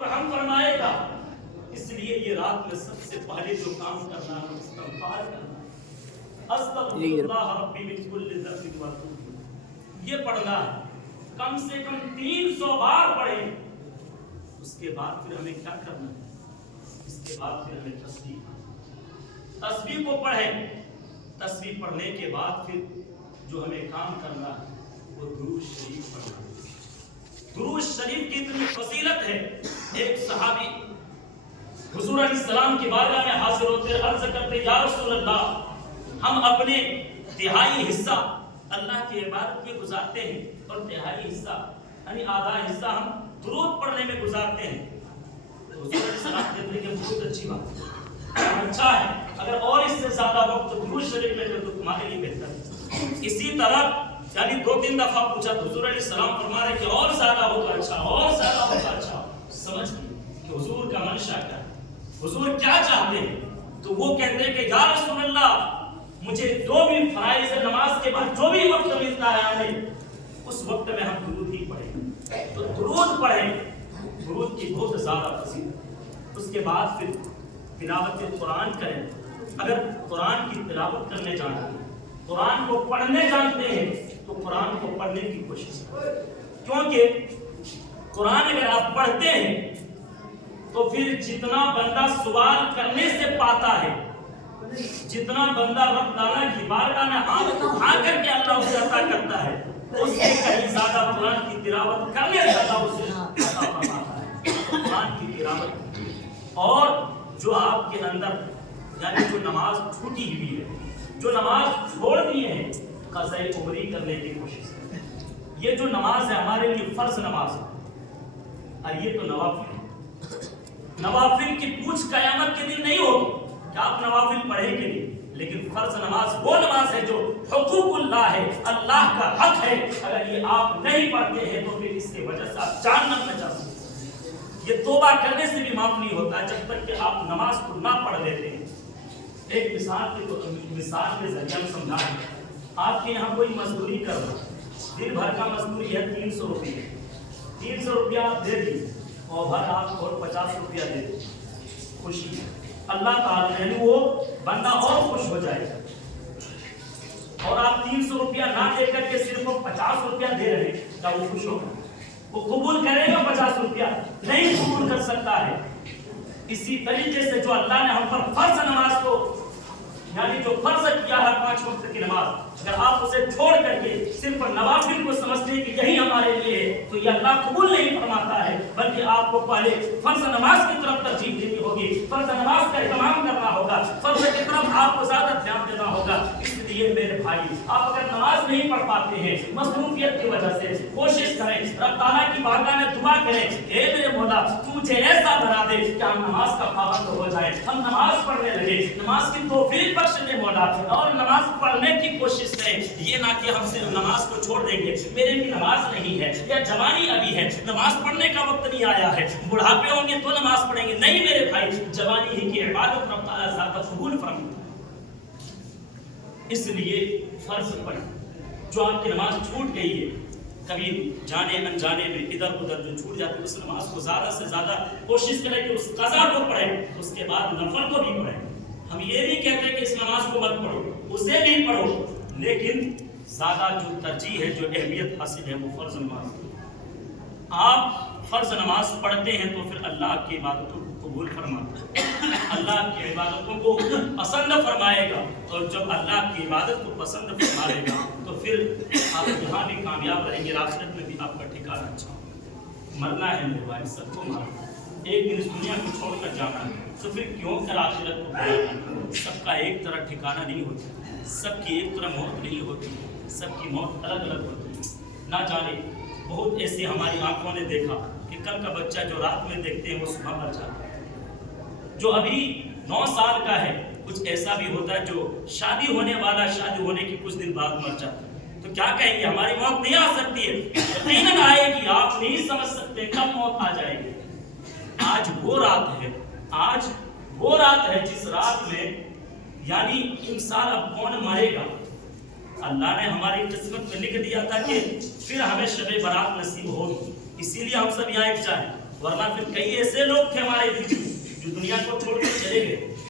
رحم فرمائے گا. اس لیے یہ رات میں سب سے پہلے جو کام کرنا ہے استغفار کرنا ہے. استغفر اللہ ربی من کل ذنب واتوب، یہ پڑھنا ہے. کم سے کم 300 بار پڑھیں. اس کے بعد پھر ہمیں کیا کرنا ہے؟ اس کے بعد پھر ہمیں تسبیح کو پڑھیں. تسبیح پڑھنے کے بعد پھر جو ہمیں کام کرنا ہے وہ درود شریف پڑھنا ہے. درود شریف کی اتنی فضیلت ہے. ایک صحابی حضور علیہ السلام کی بارگاہ میں حاضر ہوتے عرض کرتے یا رسول اللہ، ہم اپنے تہائی حصہ اللہ کی عبادت میں گزارتے ہیں اور تہائی حصہ یعنی آدھا حصہ ہم درود پڑھنے میں گزارتے ہیں. تو حضور علیہ السلام کہتے ہیں کہ بہت اچھی بات ہے، اچھا ہے، اگر اور اس سے زیادہ وقت درود شریف میں تو تمہارے لیے بہتر ہے. اسی طرح یعنی 2-3 دفعہ پوچھا تو حضور علیہ السلام فرما رہے کہ اور زیادہ ہوگا اچھا، اور زیادہ ہوگا اچھا. سمجھ گئے کہ حضور کا منشا کیا ہے، حضور کیا چاہتے ہیں. تو وہ کہتے ہیں کہ یا رسول اللہ، مجھے جو بھی فرائض نماز کے بعد جو بھی وقت ملتا ہے ہمیں، اس وقت میں ہم درود ہی پڑھیں. تو درود پڑھیں، درود کی بہت زیادہ فضیلت. اس کے بعد پھر تلاوت قرآن کریں. اگر قرآن کی تلاوت کرنے جانتے ہیں، قرآن کو پڑھنے جانتے ہیں تو قرآن کو پڑھنے کی کوشش کریں. کیونکہ قرآن اگر آپ پڑھتے ہیں تو پھر جتنا بندہ سوال کرنے سے پاتا ہے، جتنا بندہ رب تعالیٰ کی بارگاہ میں ہاتھ اٹھا کر کے اللہ اسے عطا کرتا ہے، اس سے کہیں زیادہ قرآن کی تلاوت کرنے سے اللہ اسے عطا فرماتا ہے. قرآن کی تلاوت اور جو آپ کے اندر یعنی جو نماز چھوٹی ہوئی ہے، جو نماز چھوڑ دی ہے، قضاء عمری کرنے کی کوشش کریں. یہ جو نماز ہے ہمارے لیے فرض نماز ہے اور یہ تو نوافل ہے. نوافل کی پوچھ قیامت کے دن نہیں ہوگی کہ آپ نوافل پڑھیں گے نہیں، لیکن فرض نماز وہ نماز ہے جو حقوق اللہ ہے، اللہ کا حق ہے. اگر یہ آپ نہیں پڑھتے ہیں تو پھر اس کی وجہ سے آپ جہنم میں جا سکتے ہیں. یہ توبہ کرنے سے بھی معاف نہیں ہوتا جب تک کہ آپ نماز کو نہ پڑھ لیتے ہیں. ایک مثال کے ذریعے ہم سمجھائیں. آپ کے یہاں کوئی مزدوری کر رہا ہے، دن بھر کا مزدوری ہے 300 روپیہ. 300 روپیہ آپ دے دیے اور ہر آپ کو 50 روپیہ دے دیں. خوشی ہے اللہ تعالیٰ یعنی وہ بندہ اور خوش ہو جائے گا. اور آپ 300 روپیہ نہ دے کر کے صرف 50 روپیہ دے رہے ہیں، کیا وہ خوش ہوگا؟ وہ قبول کرے گا 50 روپیہ؟ نہیں قبول کر سکتا ہے. اسی طریقے سے جو اللہ نے ہم پر فرض نماز کو یعنی جو فرض کیا ہے 5 وقت کی نماز، اگر آپ اسے چھوڑ کر کے صرف نوافل کو سمجھتے ہیں کہ یہی ہمارے لیے ہے تو یہ اللہ قبول نہیں فرماتا ہے، بلکہ آپ کو پہلے فرض نماز کی طرف ترجیح دینی ہوگی، فرض نماز کا اہتمام کرنا ہوگا، فرض کی طرف آپ کو زیادہ دھیان دینا ہوگا. اس لیے میرے بھائی، آپ اگر نماز نہیں پڑھ پاتے ہیں مصروفیت کی وجہ سے، کوشش کریں رب تعالیٰ کی بارگاہ میں دعا کریں، اے میرے مولا تو مجھے ایسا بنا دے کہ ہم نماز کا پابند ہو جائیں، ہم نماز پڑھنے لگے، نماز کی توفیق بخش دے مولا، اور نماز پڑھنے کی کوشش کریں. یہ نہ کہ ہم صرف نماز کو چھوڑ دیں گے، میرے بھی نماز نہیں ہے یا جوانی ابھی ہے، نماز پڑھنے کا وقت نہیں آیا ہے، بڑھاپے ہوں گے تو نماز پڑھیں گے. نہیں میرے بھائی، جوانی ہی کی عبادت رب تعالیٰ زیادہ قبول فرماتا ہے. اس لیے فرض پڑھیں. جو آپ کی نماز چھوٹ گئی ہے، کبھی جانے انجانے میں ادھر ادھر جو چھوٹ جاتی ہے، اس نماز کو زیادہ سے زیادہ کوشش کریں کہ اس قضا کو پڑھیں، اس کے بعد نفل کو بھی پڑھیں. ہم یہ نہیں کہتے کہ اس نماز کو مت پڑھو، اسے نہیں پڑھو، لیکن زیادہ جو ترجیح ہے، جو اہمیت حاصل ہے وہ فرض نماز. آپ فرض نماز پڑھتے ہیں تو پھر اللہ کی عبادتوں کو قبول فرماتا ہے، اللہ کی عبادتوں کو پسند فرمائے گا. اور جب اللہ کی عبادت کو پسند فرمائے گا تو پھر آپ یہاں بھی کامیاب رہیں گے، آخرت میں بھی آپ کا ٹھکانہ اچھا ہوگا. مرنا ہے میرے بھائی، سب کو مرنا ہے، ایک دن اس دنیا کو چھوڑ کر جانا ہے، تو پھر کیوں کر آخرت کو بھولنا؟ سب کا ایک طرح ٹھکانہ نہیں ہوتا، سب کی ایک طرح موت نہیں ہوتی، سب کی موت الگ الگ ہوتی ہے. نہ جانے بہت ایسے ہماری آنکھوں نے دیکھا کہ کل کا بچہ جو رات میں دیکھتے ہیں وہ صبح مر جاتا ہے، جو ابھی 9 سال کا ہے. کچھ ایسا بھی ہوتا ہے جو شادی ہونے والا شادی ہونے کے کچھ دن بعد مر جاتا ہے. تو کیا کہیں گے؟ ہماری موت نہیں آ سکتی ہے؟ یقیناً آئے گی، آپ نہیں سمجھ سکتے کب موت آ جائے گی. آج وہ رات ہے، آج وہ رات ہے جس رات میں یعنی انسان اب کون مرے گا. اللہ نے ہماری قسمت میں لکھ دیا تھا کہ پھر ہمیں شب برات نصیب ہوگی. اسی لیے ہم سب یہاں ایک چاہیں ورنہ پھر کئی ایسے لوگ تھے ہمارے بیچ میں جو دنیا کو چھوڑ کر چلے گئے.